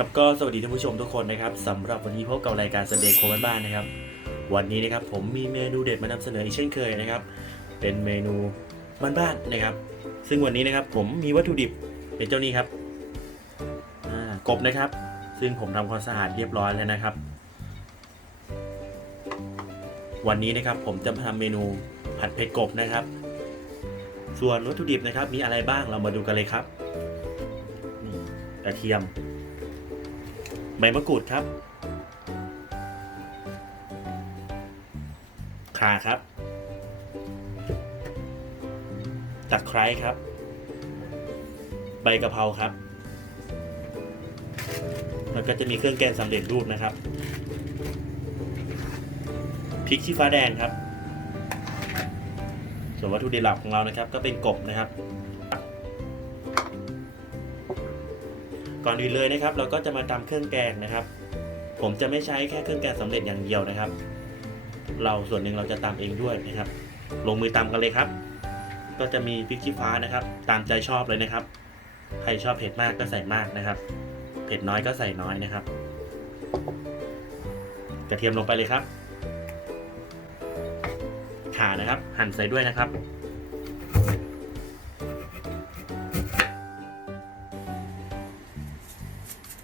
ครับก็สวัสดีท่านผู้ชมทุกคนนะครับสำหรับวันนี้พบกับรายการสเดย์โคบ้านๆนะครับ วันนี้นะครับผมมีเมนูเด็ดมานำเสนออีกเช่นเคยนะครับ เป็นเมนูบ้านๆนะครับ ซึ่งวันนี้นะครับผมมีวัตถุดิบเป็นเจ้านี้ครับกบนะครับ ซึ่งผมทำความสะอาดเรียบร้อยแล้วนะครับ วันนี้นะครับผมจะมาทำเมนูผัดเผ็ดกบนะครับ ส่วนวัตถุดิบนะครับมีอะไรบ้างเรามาดูกันเลยครับกระเทียม ใบมะกรูดครับข่าครับ ตะไคร้ครับ ใบกะเพราครับแล้วก็จะมีเครื่องแกงสำเร็จรูปนะครับ พริกชี้ฟ้าแดงครับ ส่วนวัตถุดิบหลักของเรานะครับ ก็เป็นกบนะครับ ก่อนอื่นเลยนะครับ เราก็จะมาตำเครื่องแกงนะครับ ผมจะไม่ใช้แค่เครื่องแกงสำเร็จอย่างเดียวนะครับ เราส่วนหนึ่งเราจะตำเองด้วยนะครับ ลงมือตำกันเลยครับ ก็จะมีพริกชี้ฟ้านะครับ ตามใจชอบเลยนะครับ ใครชอบเผ็ดมากก็ใส่มากนะครับ เผ็ดน้อยก็ใส่น้อยนะครับ กระเทียมลงไปเลยครับ ข่านะครับ หั่นใส่ด้วยนะครับ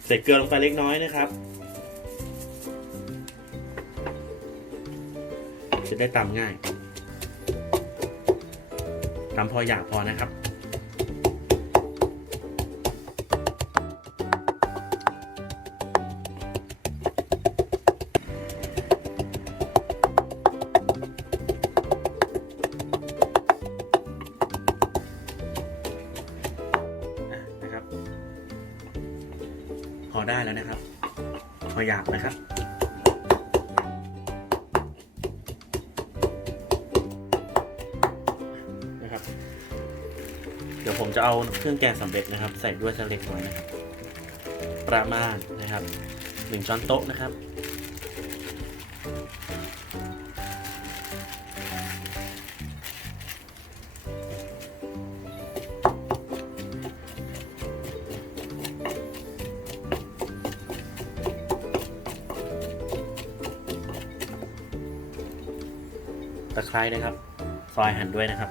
ใส่เกลือลงไปเล็กน้อยนะครับ จะได้ตำง่ายตำพออยากพอนะครับ ได้แล้วนะครับพออยากนะครับนะครับ เดี๋ยวผมจะเอาเครื่องแกงสำเร็จนะครับ ใส่ด้วยสเล็กน้อยนะครับ ประมาณนะครับหนึ่งช้อนโต๊ะนะครับ ตะไคร้นะครับ ซอยหั่นด้วยนะครับ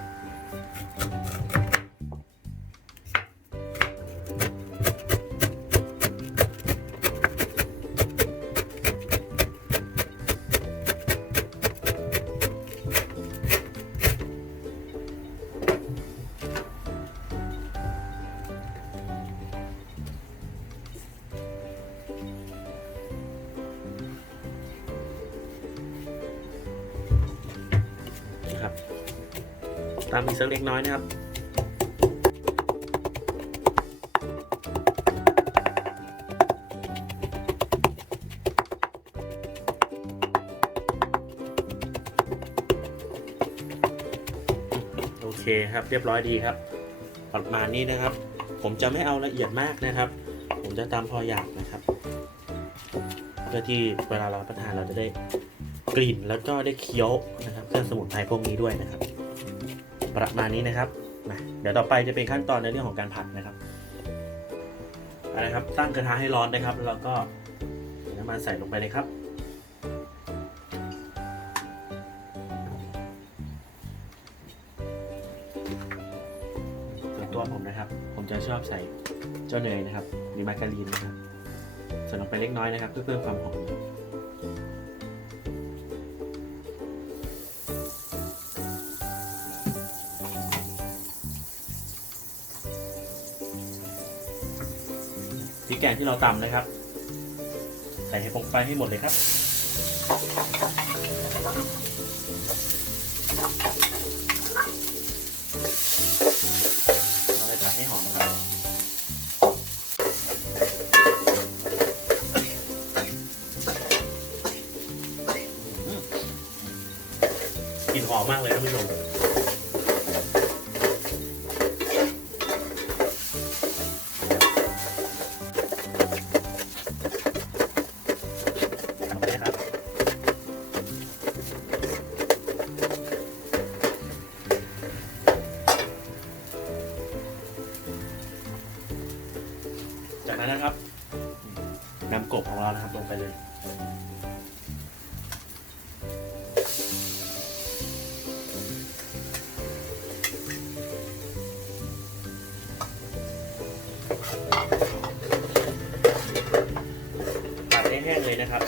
นะครับตามอีกสักเล็กน้อยนะครับ โอเคครับ เรียบร้อยดีครับประมาณนี้นะครับ ผมจะไม่เอาละเอียดมากนะครับ ผมจะตามพออยากนะครับ เพื่อที่เวลาเราประทานเราจะได้กลิ่นแล้วก็ได้เคี้ยวนะครับ รื่องสมุนไพรพวกนี้ด้วยนะครับ ประมาณนี้นะครับเดี๋ยวต่อไปจะเป็นขั้นตอนในเรื่องของการผัดนะครับเอาละครับ ตั้งกระทะให้ร้อนนะครับ แล้วก็น้ำมันใส่ลงไปเลยครับส่วนตัวผมนะครับ ผมจะชอบใส่เจ้าเนยนะครับหรือมาการีนนะครับใส่ลงไปเล็กน้อยนะครับ เพื่อเพิ่มความหอม กแกงที่เราตำนะครับ ใส่ให้ลงไปให้หมดเลยครับเราไปผัดให้หอมครับอืมกลิ่นหอมมากเลยท่านผู้ชม กบของเรานะครับลงไปเลยผัดให้แห้งเลยนะครับ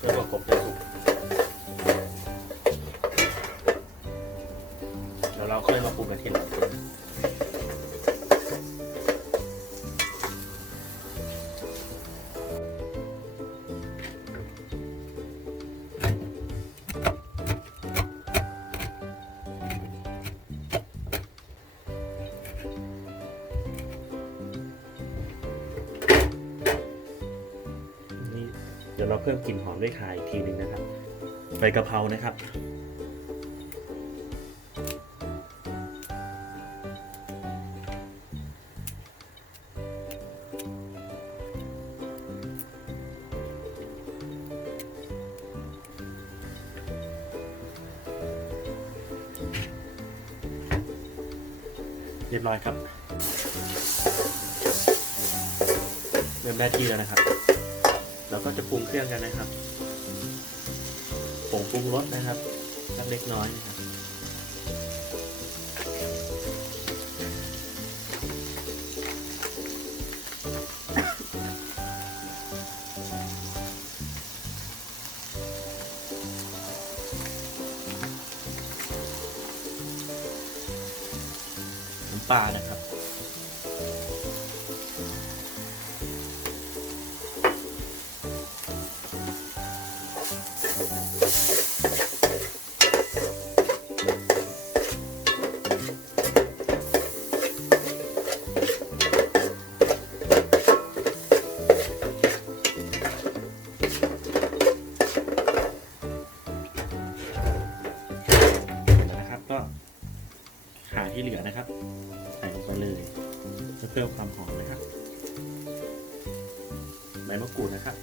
จนกว่ากบจะ พิ่มกลิ่นหอมด้วยข่าอีกทีหนึ่งนะครับใบกะเพรานะครับ เรียบร้อยครับเริ่มได้ที่แล้วนะครับ เราก็จะปรุงเครื่องกันนะครับผงปรุงรสนะครับสักเล็กน้อยนะครับน้ำปลานะครับนะครับ พื่อเพิ่มความหอมนะครับใบมะกรูดนะครับ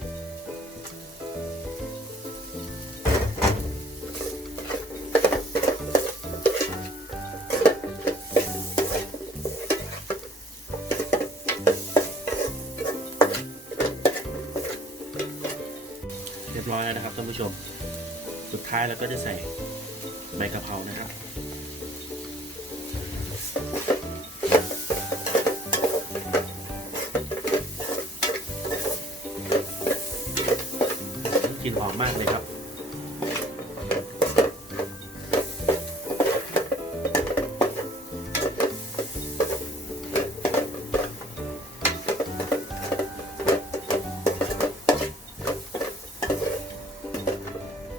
เรียบร้อยแล้วนะครับท่านผู้ชม สุดท้ายเราก็จะใส่ใบกะเพรานะครับ กลิ่นหอมมากเลยครับ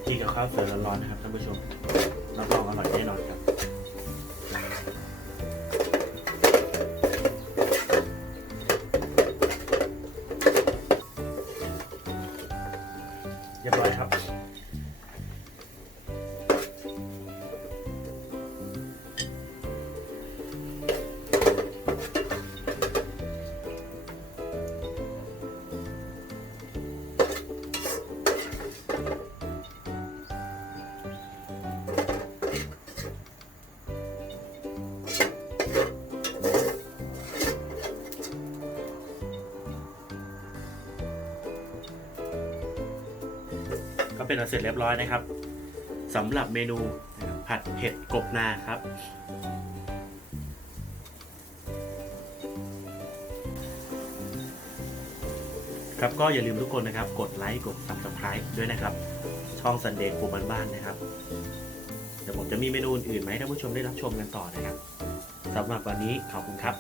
กินกับข้าวสวยร้อนๆนะครับท่านผู้ชม เรียบร้อยครับ เป็นเสร็จเรียบร้อยนะครับสำหรับเมนูผัดเห็ดกบนาครับครับก็อย่าลืมทุกคนนะครับ กดไลค์กด subscribe ด้วยนะครับ ช่องซันเดย์ครูบ้านๆนะครับ เดี๋ยวผมจะมีเมนูอื่นๆมาให้ท่านผู้ชมได้รับชมกันต่อนะครับสำหรับวันนี้ขอบคุณครับ